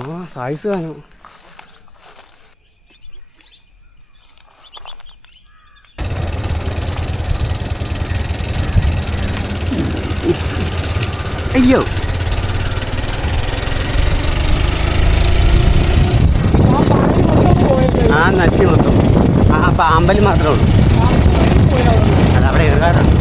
ആ സായിസ് കാണും. അയ്യോ. ആ നശി മൊത്തം. ആ പാമ്പൽ മാത്രമേ ഉള്ളൂ. അതവിടെ എഴുതാറാണ്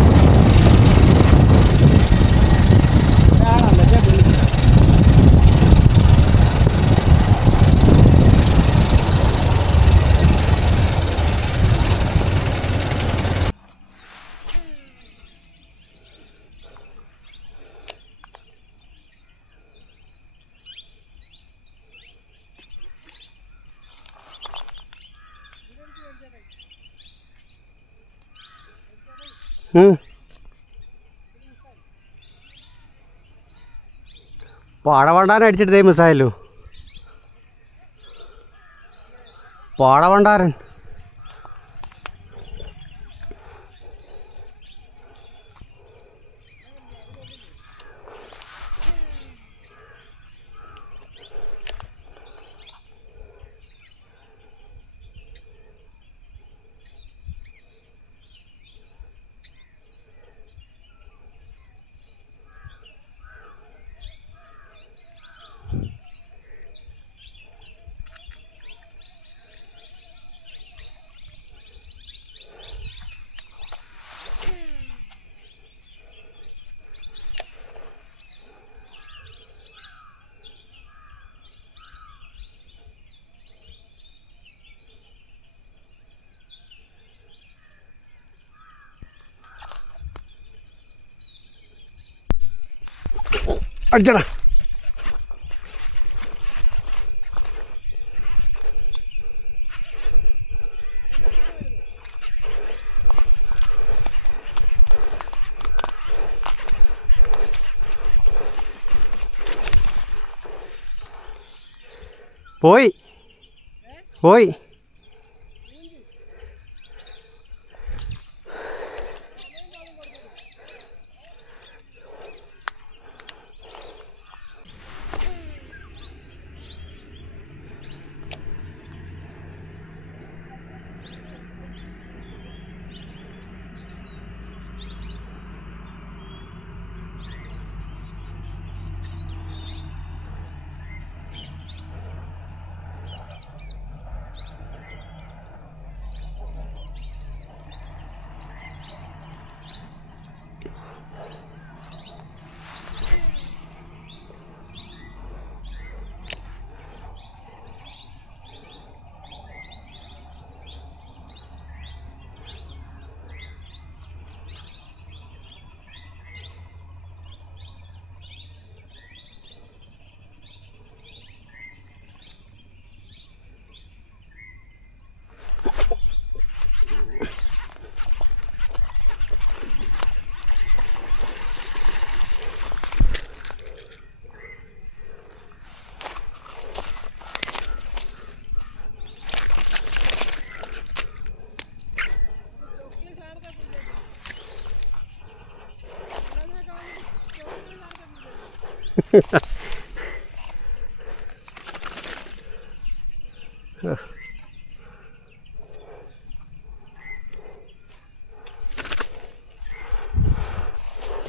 ഉം. പാടവണ്ടാരൻ അടിച്ചിട്ട് മിസ്സായല്ലോ പാടവണ്ടാരൻ അടിച്ചടാ. പോയി. പോയി.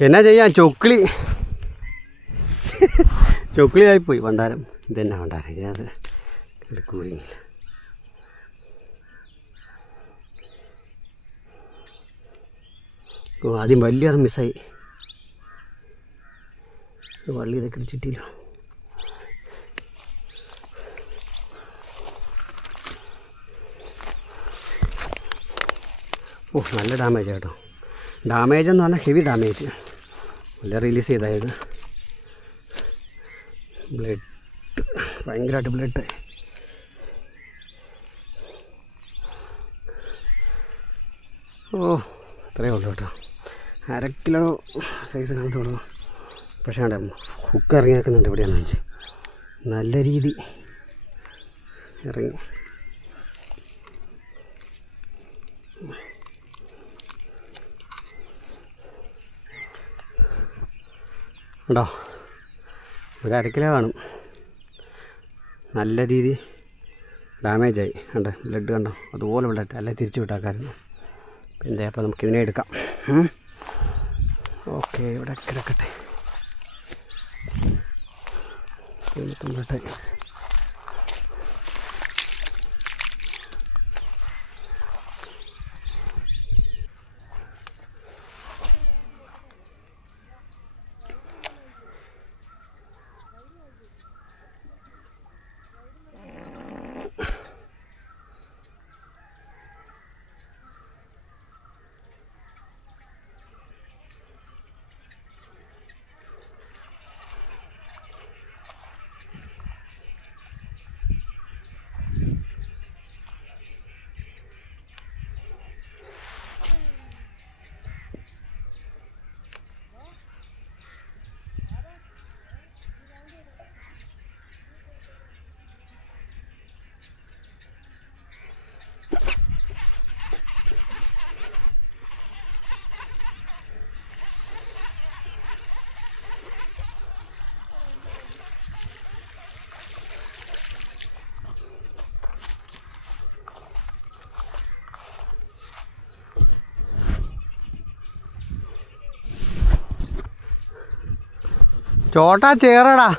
എന്നാ ചെയ്യാം ചൊക്കിളി. ചൊക്കിളി ആയിപ്പോയി വണ്ടാരം ഇതന്നെ വണ്ടാരം ഇതിനകത്ത് എടുക്കൂലെങ്കിൽ ഓ ആദ്യം വലിയ മിസ്സായി വള്ളി ഇതൊക്കെ ചുറ്റിയില്ലോ ഓ നല്ല ഡാമേജ് കേട്ടോ ഡാമേജ് എന്ന് പറഞ്ഞാൽ ഹെവി ഡാമേജ് നല്ല റിലീസ് ചെയ്തായത് ബ്ലഡ് ഭയങ്കരമായിട്ട് ബ്ലഡ് ഓ അത്രയേ ഉള്ളൂ കേട്ടോ. അര കിലോ സൈസ് കാണത്തുള്ളൂ പക്ഷേ അവിടെ ഹുക്ക് ഇറങ്ങിയേക്കുന്നുണ്ട് എവിടെയാണെന്ന് വെച്ചാൽ നല്ല രീതി. ഇറങ്ങി. ഉണ്ടോ ഒരു അര കാണും. നല്ല രീതി ഡാമേജ് ആയി. കണ്ടോ ബ്ലഡ് കണ്ടോ? അതുപോലെ ബ്ലഡ് അല്ലെ തിരിച്ചു വിട്ടാക്കായിരുന്നു. പിന്നെ അപ്പോൾ നമുക്ക് ഇതിനെ എടുക്കാം. ഓക്കെ ഇവിടെ കിടക്കട്ടെ. ബ്ലഡ് ചോട്ടാ ചേറടാ.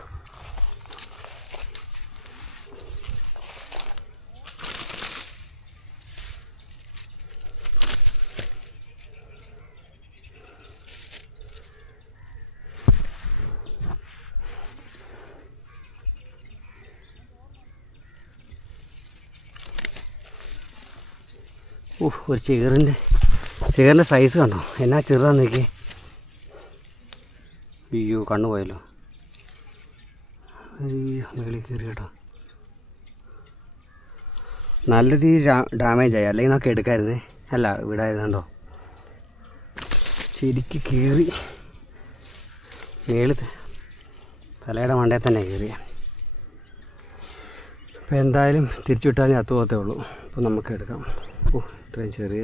ഒരു ചേറിന്റെ ചേറിന്റെ സൈസ് കണ്ടോ? എന്നാ ചെറുതാന്ന് നോക്കിയേ. അയ്യോ കണ്ണു പോയല്ലോ. അയ്യോ മേളിൽ കയറി കേട്ടോ. നല്ല രീതിയിൽ ഡാമേജ് ആയി. അല്ലെങ്കിൽ നമുക്ക് എടുക്കായിരുന്നേ. അല്ല വിടായിരുന്നുണ്ടോ ശരിക്ക് കയറി. മേളിൽ തലയുടെ മണ്ടയിൽ തന്നെ കയറിയ അപ്പോൾ എന്തായാലും തിരിച്ചു വിട്ടാൽ ചത്തു പോകത്തേ ഉള്ളൂ. അപ്പോൾ നമുക്ക് എടുക്കാം. ഓ ഇത്രയും ചെറിയ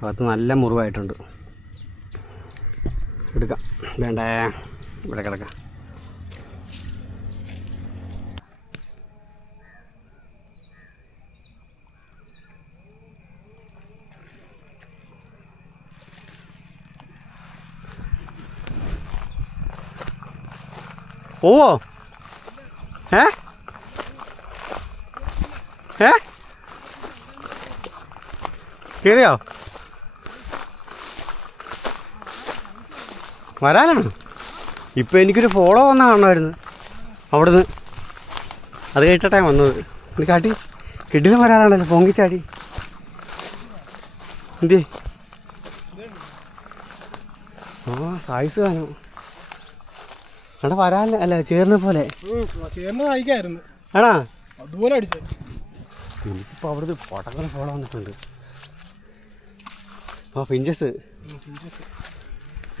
അകത്ത് നല്ല മുറിവായിട്ടുണ്ട്. വേണ്ടേ? ഇവിടെ കിടക്കാം. പോവോ ഏ? ഏ? കയറിയോ വരാനാണ്. ഇപ്പോൾ എനിക്കൊരു ഫോളോ വന്ന കാണുമായിരുന്നു. അവിടുന്ന്. അത് കേട്ടിട്ടാണ് വന്നത്. ഇത് കാട്ടി. കിഡിലും വരാനാണല്ലോ പൊങ്ങിച്ചാടി എന്തേ? ആ സായിസ് കാണും. അവിടെ വരാൻ അല്ല ചേർന്ന പോലെ. ആണാ അതുപോലെ എനിക്കിപ്പോൾ അവിടുന്ന് പൊട്ടക്കല ഫോളോ വന്നിട്ടുണ്ട്. ആ പിഞ്ചസ്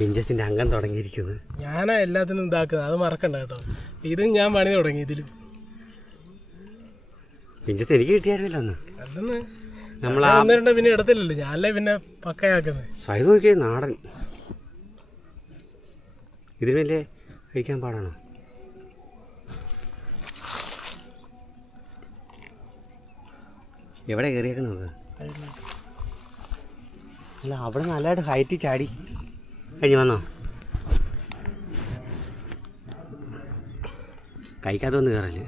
പിഞ്ചസിന്റെ അംഗം തുടങ്ങിയിരിക്കുന്നത് ഞാനാ എല്ലാത്തിനും ഇതാക്കുന്നത്. അത് മറക്കണ്ട കേട്ടോ. ഇതും ഞാൻ പണി തുടങ്ങി ഇതിലും. പിഞ്ചസ് എനിക്ക് കിട്ടിയായിരുന്നില്ല അന്ന്. നമ്മൾ ഞാൻ ഒന്ന് രണ്ട് പിന്നെ ഇടത്തില്ലല്ലോ ഞാനല്ലേ പിന്നെ പക്കയാക്കുന്നത്. നോക്കിയേ നാടൻ. ഇതിന് വലിയ കഴിക്കാൻ പാടാണോ? എവിടെ കയറിയേക്കുന്നത്? അല്ല അവിടെ നല്ലതായിട്ട് ഹൈറ്റ് ചാടി. കഴിഞ്ഞ് വന്നോ? കഴിക്കാത്തൊന്ന് കയറല്ലേ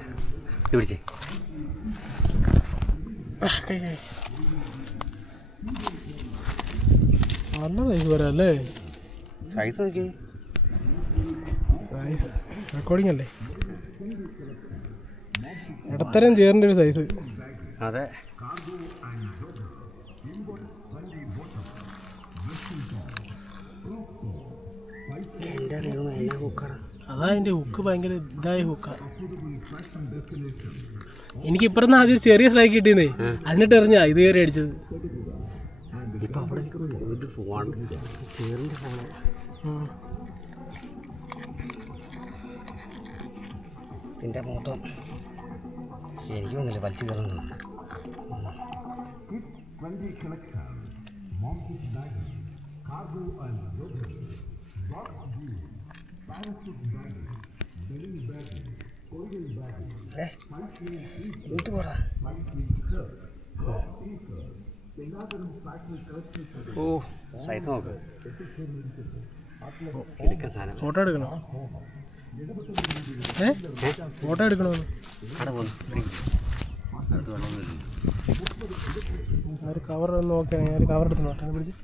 ഇത് പിടിച്ചേ. നല്ല സൈസ് സൈസ് റെക്കോർഡിംഗ് അല്ലേ? ഇടത്തരം ചേറിന്റെ ഒരു സൈസ് അതെ. എന്റെ ദൈവമേ എന്നാ കുക്കറ അതാ അതിന്റെ ഹുക്ക് ഭയങ്കര ഇതായ ഹുക്കാണ് എനിക്ക് ഇപ്പറന്ന് ആദ്യം ചെറിയ സ്ട്രൈക്ക് കിട്ടിയെന്നേ എന്നിട്ട് എറിഞ്ഞാ ഇത് കയറി അടിച്ചത്. ഇപ്പം അവിടെ എനിക്ക് ഒരു ഫോൺ ചേറിന്റെ. എന്റെ മോട്ടം എനിക്ക് വലിച്ചു കയറുന്നു Cargo and ഓ. സൈസ് നോക്ക്. ഫോട്ടോ എടുക്കണോ? ഏ? ഫോട്ടോ എടുക്കണോ? ഒരു കവർ ഒന്ന് നോക്കിയാണ് ഞാൻ കവർ എടുത്ത് നോട്ടെ പിടിച്ച്